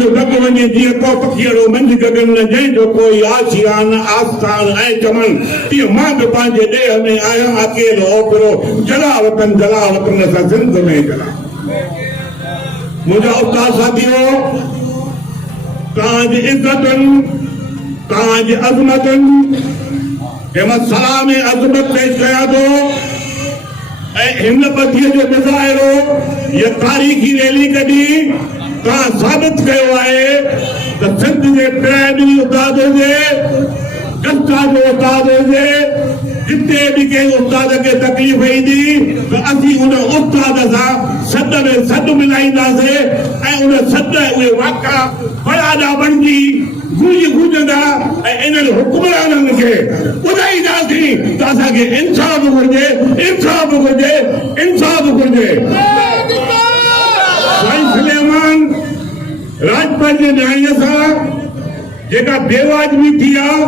जो दब वञे जीअं को पखीअड़ो मंझि गगन न जंहिंजो कोई आशियान आस्थान ऐं चमन तीअं मां बि पंहिंजे ॾेह में आहियां अकेलो ओपिरो जलावतन असां सिंध में जला मुंहिंजा उस्ताद साथियो तव्हांजी इज़तुनि तव्हांजी अज़मतुनि के मां सलाम अज़मत पेश कयां थो ऐं हिन ॿधीअ जो मुज़ाहिरो इहा तारीख़ी रैली कढी तव्हां साबित कयो आहे त सिंध जे प्राइमरी उस्ताद हुजे गस्ता जो उस्ताद हुजे जिते बि कंहिं उस्ताद खे तकलीफ़ ईंदी त असीं उन उस्ताद सां सद में सद मिलाईंदासीं ऐं उन सद उहे वाक़ा बड़ा बणिजी गूंजंदा ऐं इन्हनि हुकुमराननि खे ॿुधाईंदासीं त असांखे इंसाफ़ घुरिजे इंसाफ़ घुरिजे इंसाफ़ घुरिजे साईं सुलेमान राजपाल जे न्याय सां जेका बेवाजिबी थी आहे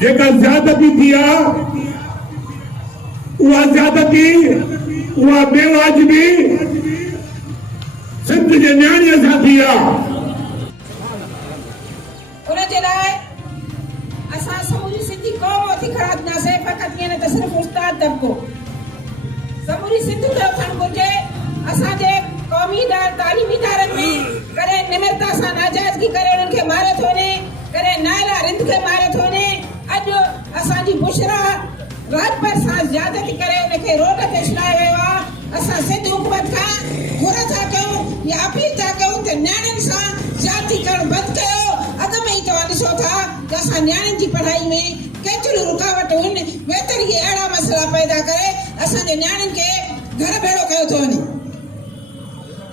जेका ज़्यादती थी आहे उहा ज़्यादती उहा बेवाजिबी सिंध जे न्याय सां थी आहे समूरी सिंधी कौम थी खड़ा थियासीं फ़क़ति ईअं न त सिर्फ़ु उस्ताद तबिको समूरी सिंध जो थियणु घुरिजे असांजे क़ौमी तालीमी इदारनि में कॾहिं निमरता सां नाजाइज़गी करे उन्हनि खे मारियो थो वञे कॾहिं नायला रिंद खे मारियो थो वञे अॼु असांजी बुशरा राजपाल सां ज़्यादती करे उनखे रोड ते छॾायो वियो आहे असां सिंध हुकूमत खां घुर था कयूं या अपील था कयूं त नियाणियुनि सां ज़्यादती करणु बंदि कयो अॻ में ई तव्हां ॾिसो था त असां नियाणियुनि जी पढ़ाई में केतिरियूं रुकावटूं आहिनि बहितर इहे अहिड़ा मसइला पैदा करे असांजे नियाणियुनि खे घर भेड़ो कयो थो वञे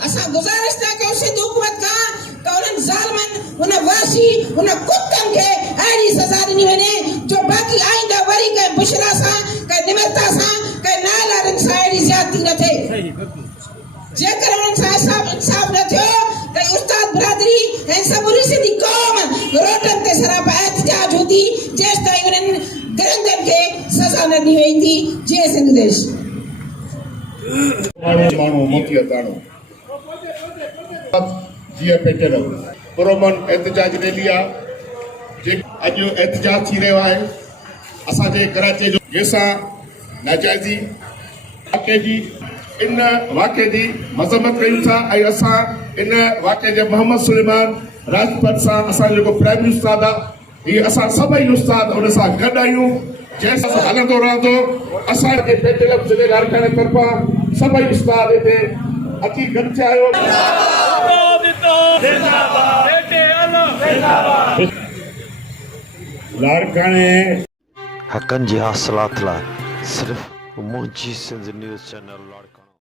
असां गुज़ारिश था कयूं सिंध हुकूमत खां त उन्हनि ज़ालिमनि उन वासी उन कुतनि खे अहिड़ी सज़ा ॾिनी वञे जो बाक़ी आईंदा वरी कंहिं बुशरा सां कंहिं निमरता सां कंहिं नायलारनि सां अहिड़ी ज़्यादती न थिए जेकर उन्हनि सां इंसाफ़ न थियो त उस्ताद बिरादरी ऐं समूरी सिंधी क़ौम रोडनि ते सरापा एहतिजाज हूंदी जेसि ताईं उन्हनि दरिंदनि खे सज़ा न ॾिनी वेंदी जय सिंध देश माण्हू मोती अताणो जीअं पेटियल पुरमन एहतिजाज रैली आहे जे अॼु एहतिजाज थी रहियो आहे असांजे कराची जो जंहिंसां नाजाइज़ी वाक़े जी इन वाक़े जी मज़म्मत कयूं था ऐं असां इन वाक़े जे मोहम्मद सुलेमान राजपथ सां असां जेको प्राइमरी उस्ताद आहे हीअ असां सभई उस्ताद उन सां गॾु आहियूं जंहिंसां हलंदो रहंदो असांजे पेटियल ज़िले कारखाने तरफ़ां सभई उस्ताद हिते अची गॾु थिया आहियो लाड़काने हक़नि जी हासिलात लाइ सिर्फ़ु मुंहिंजी सिंध न्यूज़ चैनल